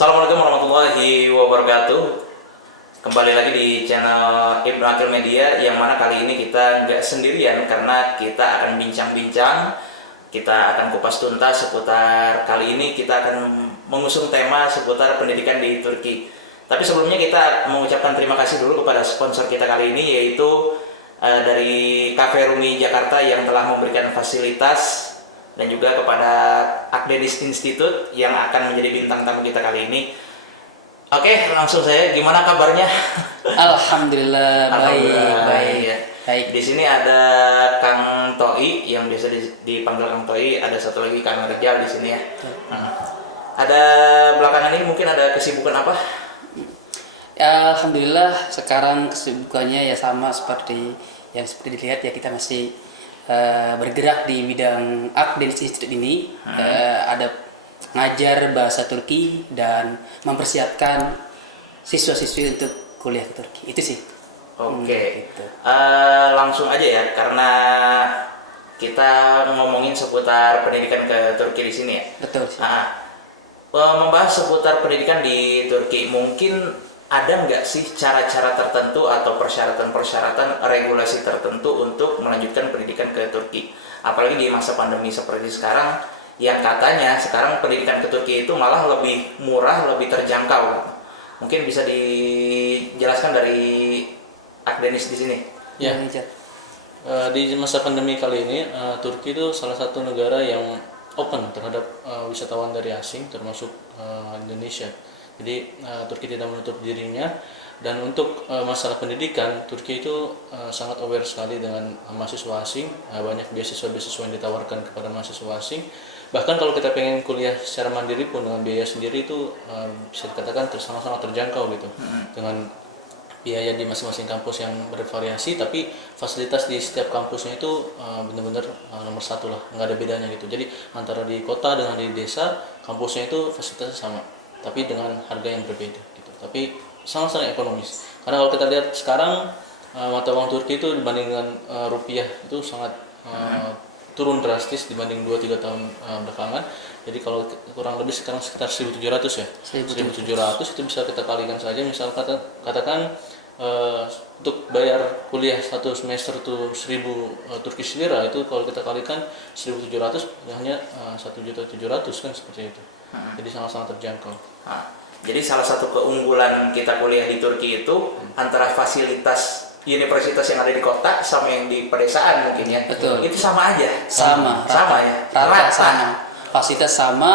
Assalamualaikum warahmatullahi wabarakatuh. Kembali lagi di channel Ibnu Akil Media, yang mana kali ini kita nggak sendirian karena kita akan bincang-bincang. Kita akan kupas tuntas seputar, kali ini kita akan mengusung tema seputar pendidikan di Turki. Tapi sebelumnya kita mengucapkan terima kasih dulu kepada sponsor kita kali ini, yaitu dari Cafe Rumi Jakarta yang telah memberikan fasilitas, dan juga kepada Akdedis Institute yang akan menjadi bintang tamu kita kali ini. Oke, langsung saya, gimana kabarnya? Alhamdulillah, baik. Ya. Baik. Di sini ada Kang Toi yang biasa dipanggil Kang Toi, ada satu lagi Kang Rijal di sini ya. Ada belakangan ini mungkin ada kesibukan apa? Ya, Alhamdulillah sekarang kesibukannya ya sama seperti yang dilihat ya, kita masih bergerak di bidang Akdedis Institute ini. Ada ngajar bahasa Turki dan mempersiapkan siswa-siswi untuk kuliah ke Turki. Itu sih. Oke. Gitu. Langsung aja ya, karena kita ngomongin seputar pendidikan ke Turki di sini ya. Betul. Membahas seputar pendidikan di Turki, mungkin ada nggak sih cara-cara tertentu atau persyaratan-persyaratan regulasi tertentu untuk melanjutkan pendidikan ke Turki? Apalagi di masa pandemi seperti sekarang, yang katanya sekarang pendidikan ke Turki itu malah lebih murah, lebih terjangkau. Mungkin bisa dijelaskan dari Akdedis di sini. Ya, di masa pandemi kali ini, Turki itu salah satu negara yang open terhadap wisatawan dari asing, termasuk Indonesia. Jadi Turki tidak menutup dirinya, dan untuk masalah pendidikan, Turki itu sangat aware sekali dengan mahasiswa asing. Banyak beasiswa-beasiswa yang ditawarkan kepada mahasiswa asing. Bahkan kalau kita pengen kuliah secara mandiri pun dengan biaya sendiri itu bisa dikatakan sangat-sangat terjangkau gitu. Dengan biaya di masing-masing kampus yang bervariasi, tapi fasilitas di setiap kampusnya itu benar-benar nomor satu lah, nggak ada bedanya gitu. Jadi antara di kota dengan di desa, kampusnya itu fasilitasnya sama, tapi dengan harga yang berbeda gitu. Tapi sangat-sangat ekonomis. Karena kalau kita lihat sekarang mata uang Turki itu dibanding dengan rupiah itu sangat turun drastis dibanding 2-3 tahun belakangan. Jadi kalau kurang lebih sekarang sekitar 1.700 ya. 1.700 itu bisa kita kalikan saja, misal katakan untuk bayar kuliah satu semester itu 1.000 Turkish lira, itu kalau kita kalikan 1.700 hanya 1.700.000 kan, seperti itu. Jadi sangat-sangat terjangkau. Jadi salah satu keunggulan kita kuliah di Turki itu antara fasilitas universitas yang ada di kota sama yang di pedesaan mungkin ya. Betul. Itu sama aja. Sama ya. Rata sama. Fasilitas sama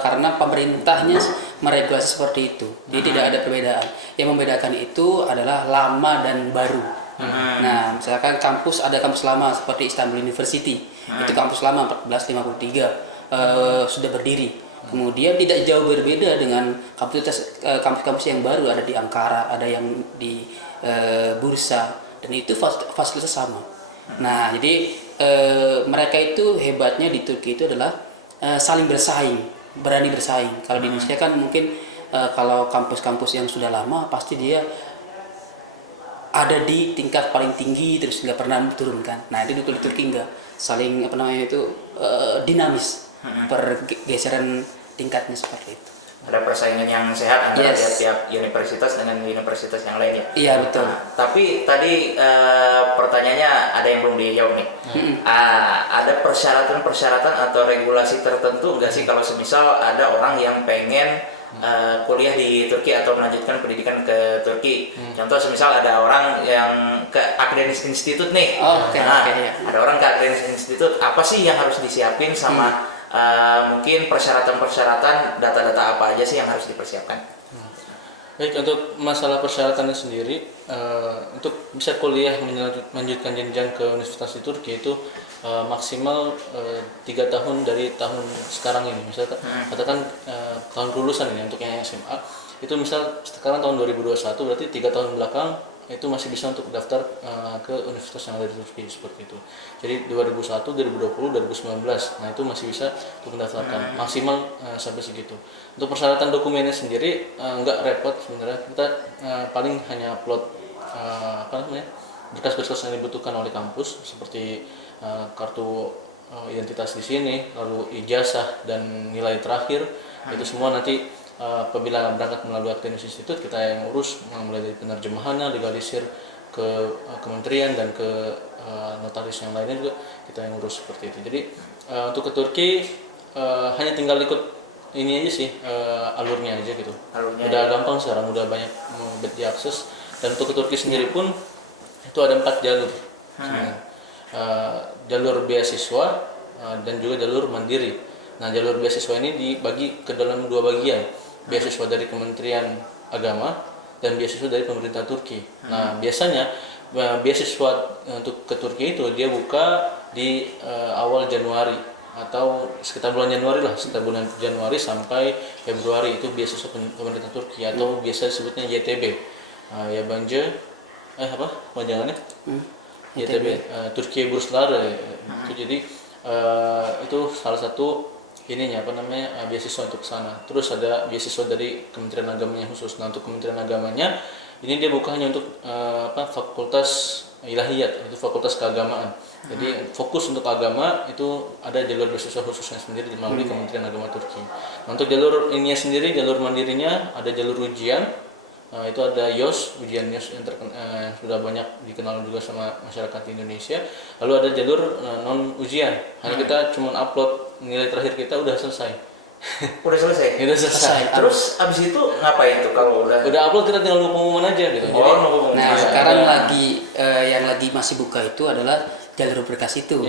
karena pemerintahnya meregulasi seperti itu. Jadi tidak ada perbedaan. Yang membedakan itu adalah lama dan baru. Nah, misalkan ada kampus lama seperti Istanbul University. Itu kampus lama 1453 sudah berdiri. Kemudian tidak jauh berbeda dengan kampus-kampus yang baru, ada di Ankara, ada yang di Bursa, dan itu fasilitas sama. Nah, jadi mereka itu hebatnya di Turki itu adalah saling bersaing, berani bersaing. Kalau di Indonesia kan mungkin kalau kampus-kampus yang sudah lama pasti dia ada di tingkat paling tinggi terus nggak pernah turun kan. Nah, itu di Turki enggak, saling dinamis. Pergeseran tingkatnya seperti itu. Ada persaingan yang sehat antara tiap-tiap universitas dengan universitas yang lain ya. Iya, betul. Tapi tadi pertanyaannya ada yang belum dijawab nih. Ada persyaratan atau regulasi tertentu nggak sih kalau semisal ada orang yang pengen kuliah di Turki atau melanjutkan pendidikan ke Turki? Contoh semisal ada orang yang ke Akdedis Institute nih. Ada orang ke Akdedis Institute, apa sih yang harus disiapin sama mungkin persyaratan-persyaratan, data-data apa aja sih yang harus dipersiapkan? Baik, untuk masalah persyaratannya sendiri, untuk bisa kuliah melanjutkan jenjang ke Universitas di Turki itu maksimal 3 tahun dari tahun sekarang ini. Misalkan katakan tahun kelulusan ini untuk yang SMA, itu misal sekarang tahun 2021, berarti 3 tahun belakang itu masih bisa untuk daftar ke universitas yang ada di Turki, seperti itu. Jadi 2001, 2020, 2019, nah itu masih bisa untuk mendaftarkan maksimal sampai segitu. Untuk persyaratan dokumennya sendiri nggak repot sebenarnya, kita paling hanya upload berkas-berkas yang dibutuhkan oleh kampus seperti kartu identitas di sini, lalu ijazah dan nilai terakhir. Itu semua nanti apabila berangkat melalui Akademius Institute, kita yang urus mulai dari penerjemahannya, legalisir ke kementerian dan ke notaris yang lainnya juga kita yang urus seperti itu. Jadi untuk ke Turki hanya tinggal ikut ini aja sih, alurnya aja gitu. Alurnya udah gampang sekarang, udah banyak diakses. Dan untuk ke Turki sendiri pun itu ada 4 jalur. Jalur beasiswa dan juga jalur mandiri. Nah, jalur beasiswa ini dibagi ke dalam 2 bagian. Beasiswa dari Kementerian Agama dan beasiswa dari pemerintah Turki. Nah, biasanya beasiswa untuk ke Turki itu dia buka di awal Januari atau sekitar bulan Januari lah, sekitar bulan Januari sampai Februari, itu beasiswa pemerintah Turki atau biasa disebutnya YTB. Yabancı apa panjangannya? YTB, Turkiye Bursları. Itu jadi itu salah satu ininya beasiswa untuk sana. Terus ada beasiswa dari Kementerian Agamanya khusus. Nah, untuk Kementerian Agamanya ini dia buka hanya untuk fakultas ilahiyat, itu fakultas keagamaan. Jadi fokus untuk agama itu ada jalur beasiswa khususnya sendiri melalui Kementerian Agama Turki. Nah, untuk jalur ininya sendiri, jalur mandirinya ada jalur ujian. Itu ada YOS, ujian YOS yang sudah banyak dikenal juga sama masyarakat di Indonesia. Lalu ada jalur non ujian, hanya kita cuma upload nilai terakhir kita udah selesai. Udah selesai. Udah selesai. Terus abis itu ngapain tuh kalau udah upload, kita tinggal nunggu pengumuman aja gitu. Nah, sekarang yang lagi masih buka itu adalah jalur berkas itu.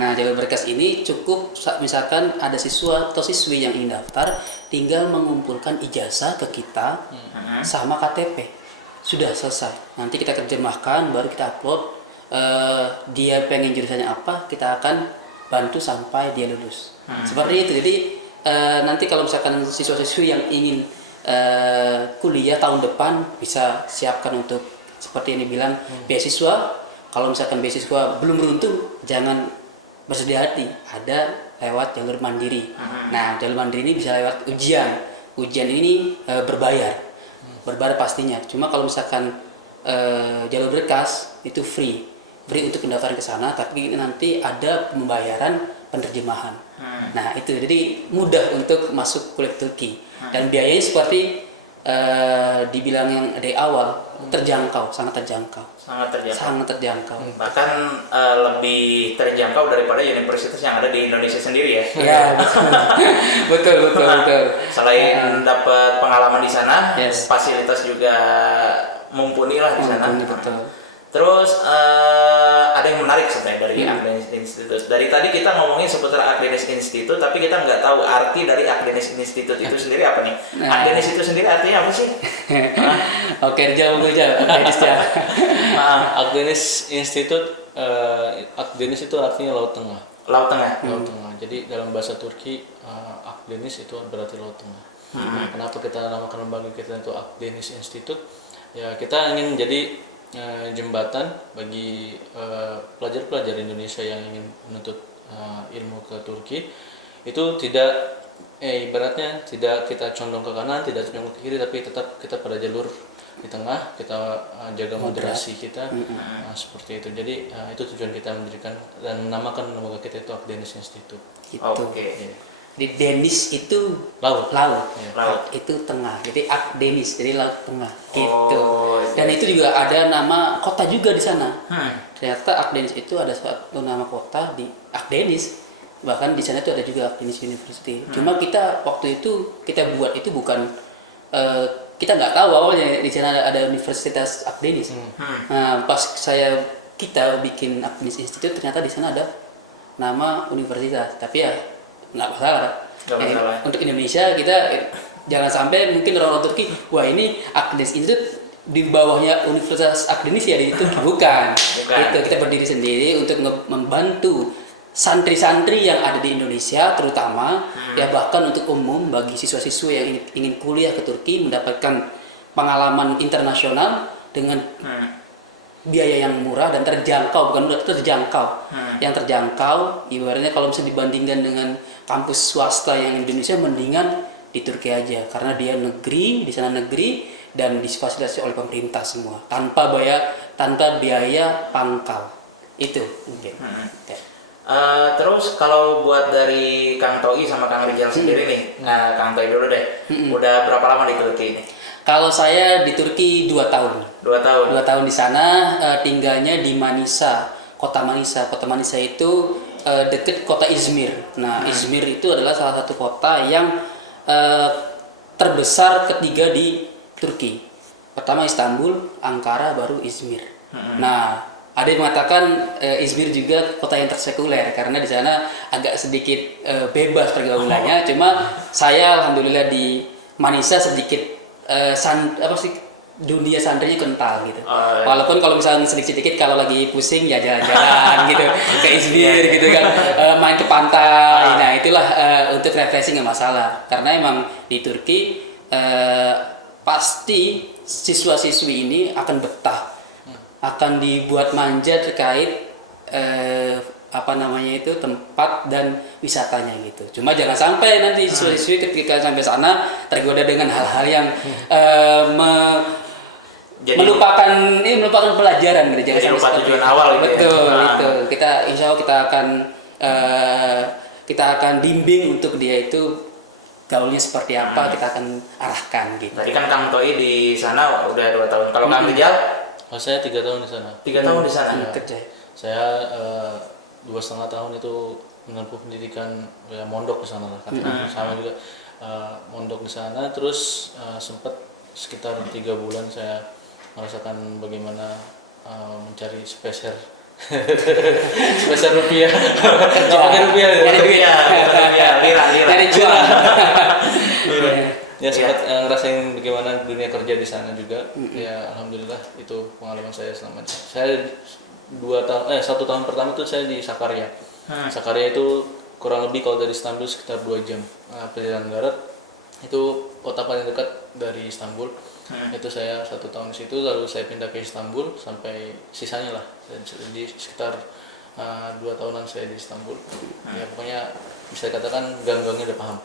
Nah, jalur berkas ini cukup misalkan ada siswa atau siswi yang ingin daftar, tinggal mengumpulkan ijazah ke kita sama KTP. Sudah selesai. Nanti kita terjemahkan, baru kita upload. Dia pengen jurusannya apa, kita akan bantu sampai dia lulus. Seperti itu. Jadi nanti kalau misalkan siswa-siswi yang ingin kuliah tahun depan bisa siapkan untuk seperti yang dibilang beasiswa. Kalau misalkan beasiswa belum beruntung, jangan bersedih hati, ada lewat jalur mandiri. Nah, jalur mandiri ini bisa lewat ujian. Ujian ini berbayar pastinya. Cuma kalau misalkan jalur berkas itu free untuk pendaftaran ke sana, tapi nanti ada pembayaran penerjemahan. Nah, itu jadi mudah untuk masuk kuliah Turki. Dan biayanya seperti dibilang yang dari awal terjangkau, sangat terjangkau. Bahkan lebih terjangkau daripada universitas yang ada di Indonesia sendiri ya. Ya, betul. Selain dapat pengalaman di sana, Yes. fasilitas juga mumpuni lah di sana. Betul. Terus ada yang menarik sebenarnya dari Akademius Institute. Dari tadi kita ngomongin seputar Akademius Institute, tapi kita nggak tahu arti dari Akademius Institute itu sendiri apa nih. Akademius itu sendiri artinya apa sih? Oke, jauh. Akademius ya. Akademius Institute, Akdeniz itu artinya Laut Tengah. Laut Tengah. Laut Tengah. Jadi dalam bahasa Turki, Akdeniz itu berarti Laut Tengah. Nah, kenapa kita namakan lembaga kita itu Akdeniz Institute? Ya, kita ingin jadi jembatan bagi pelajar-pelajar Indonesia yang ingin menuntut ilmu ke Turki. Itu tidak ibaratnya tidak kita condong ke kanan, tidak condong ke kiri, tapi tetap kita pada jalur di tengah, kita jaga moderasi kita. Seperti itu. Jadi itu tujuan kita mendirikan dan menamakan lembaga kita itu Akdeniz Institute. Oke. Di Denis itu laut. Itu tengah. Jadi Akdeniz, jadi laut tengah. Gitu. Dan itu juga ada nama kota juga di sana. Ternyata Akdeniz itu ada suatu nama kota di Akdeniz. Bahkan di sana itu ada juga Akdeniz University. Cuma kita waktu itu kita buat itu bukan kita nggak tahu awalnya di sana ada Universitas Akdeniz. Nah, pas kita bikin Akdeniz Institute, ternyata di sana ada nama universitas. Tapi ya nggak masalah. Untuk Indonesia kita jangan sampai mungkin orang Turki, wah ini Akdeniz Institute di bawahnya Universitas Akdeniz ya, itu bukan. Itu kita berdiri sendiri untuk membantu santri-santri yang ada di Indonesia terutama, ya bahkan untuk umum bagi siswa-siswa yang ingin kuliah ke Turki mendapatkan pengalaman internasional dengan biaya yang murah dan terjangkau, bukan terjangkau. Yang terjangkau ibaratnya kalau misalnya dibandingkan dengan kampus swasta yang Indonesia, mendingan di Turki aja karena dia negeri, di sana negeri dan difasilitasi oleh pemerintah semua tanpa biaya pangkal. Itu mungkin. Terus kalau buat dari Kang Toi sama Kang Rijal sendiri nih, nah Kang Toi dulu deh, udah berapa lama di Turki ini? Kalau saya di Turki 2 tahun. 2 tahun. 2 tahun di sana, tinggalnya di Manisa, kota Manisa. Kota Manisa itu deket kota Izmir. Nah, Izmir itu adalah salah satu kota yang terbesar ketiga di Turki. Pertama Istanbul, Ankara, baru Izmir. Nah, ada yang mengatakan Izmir juga kota yang tersekuler karena di sana agak sedikit bebas pergaulannya. Cuma saya alhamdulillah di Manisa sedikit dunia santrinya kental gitu. Walaupun kalau misalnya sedikit-sedikit kalau lagi pusing ya jalan-jalan gitu ke Izmir gitu kan, main ke pantai. Nah, itulah untuk refreshing nggak masalah. Karena emang di Turki pasti siswa-siswi ini akan betah, akan dibuat manja terkait tempat dan wisatanya gitu. Cuma jangan sampai nanti siswa-siswi ketika sampai sana tergoda dengan hal-hal yang melupakan pelajaran gitu. Jangan sampai lupa tujuan awal gitu. Betul, itu. Insya Allah kita akan bimbing untuk dia itu gaulnya seperti apa, kita akan arahkan gitu. Tadi kan Kang Toi di sana udah 2 tahun. Kalau Kang Rijal? Saya 3 tahun di sana. 3 tahun di sana. Kerja. Saya 2,5 tahun itu menempuh pendidikan ya mondok di sana lah. Sama juga mondok di sana. Terus sempat sekitar 3 bulan saya merasakan bagaimana mencari spesial rupiah. Nggak pakai rupiah. Dari jual. Ya sempat ngerasain bagaimana dunia kerja di sana juga. Ya alhamdulillah itu pengalaman saya selama ini. Saya 1 tahun pertama itu saya di Sakarya. Sakarya itu kurang lebih kalau dari Istanbul sekitar 2 jam perjalanan darat. Itu kota paling dekat dari Istanbul. Itu saya 1 tahun di situ, lalu saya pindah ke Istanbul sampai sisanya lah. Jadi sekitar 2 tahunan saya di Istanbul. Ya pokoknya bisa dikatakan gang-gangnya udah paham.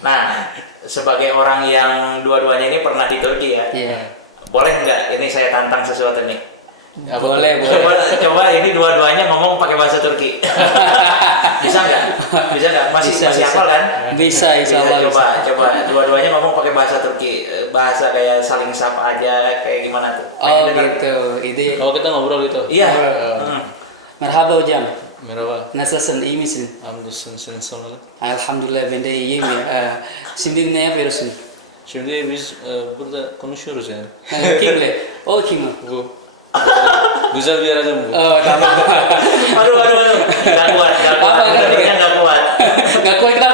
Nah, sebagai orang yang dua-duanya ini pernah di Turki ya, boleh nggak ini saya tantang sesuatu nih? Ya, boleh. Coba ini dua-duanya ngomong pakai bahasa Turki. Bisa nggak? Masih hafal kan? Bisa, insya Allah. Coba dua-duanya ngomong pakai bahasa Turki, bahasa kayak saling sapa aja, kayak gimana tuh? Oh gitu. Ini. Kalau kita ngobrol gitu. Iya. Merhaba hocam. Merhaba. Nasılsın, iyi misin? Sen sonra. Elhamdülillah ben de iyiyim ya. Şimdi ne yapıyorsun? Şimdi biz burada konuşuyoruz yani. Kimle? O kim? Bu. Güzel bir yer aja bu. Oh, tamam. Aduh. Nggak kuat. Nggak kuat. Gak kuat kenapa?